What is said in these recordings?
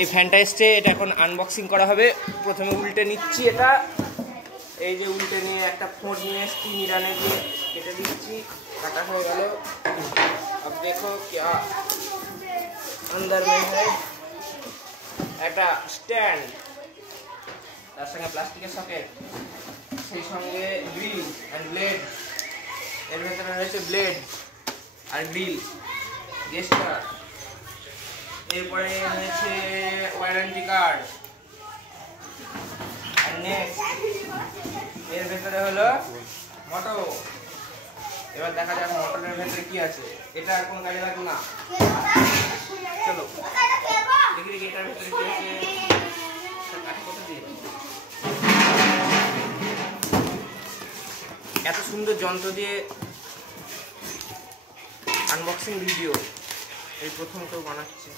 এই ফ্যানটা এসছে, এটা এখন আনবক্সিং করা হবে। প্রথমে উল্টে নিচ্ছি এটা, এই যে উল্টে নিয়ে একটা ফোঁড় নিয়ে এসছি, নিরানে দিয়ে কেটে দিচ্ছি, কাটা হয়ে গেল। अब देखो क्या अंदर में है, একটা স্ট্যান্ড, তার সঙ্গে প্লাস্টিকের সকেট, সেই সঙ্গে গ্রিল অ্যান্ড ব্লেড। এর ভেতরে রয়েছে ব্লেড আর গ্রিল, গেস্টার। এরপরে রয়েছে ওয়ারেন্টি কার্ড। আর নেক্সট এর ভেতরে হলো মোটর। এবার দেখা যাক মোটরের ভেতরে কি আছে। এটা আর কোনো গাড়ি লাগবে না, চলো দেখি দেখি এটার ভেতরে কি আছে। এত সুন্দর যন্ত্র দিয়ে আনবক্সিং ভিডিও এই প্রথম কেউ বানাচ্ছে।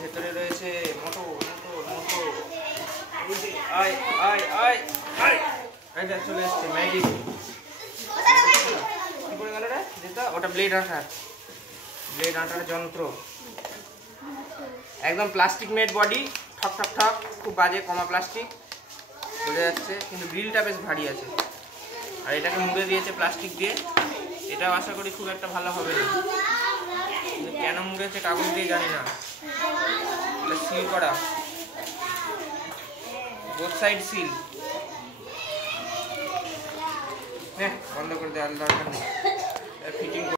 ভেতরে রয়েছে মোটর মোটর মোটর, আয় আয় আয় আয়, এটা চলে এসছে ম্যাজিক। কি করে গেল রে যেটা? ওটা ব্লেড আঠার, ব্লেড আঠার যন্ত্র। একদম প্লাস্টিক মেড বডি, ঠক ঠক ঠক, খুব বাজে কমা প্লাস্টিক বোঝা যাচ্ছে, কিন্তু গ্রিলটা বেশ ভারী আছে। আর এটাকে মুড়ে দিয়েছে প্লাস্টিক দিয়ে, এটাও আশা করি খুব একটা ভালো হবে না। কেন মুড়েছে কাগজ দিয়ে জানি না। এটা সিল করা, বোথ সাইড সিল। হ্যাঁ, বন্ধ করে দেওয়ার দরকার নেই, ফিটিং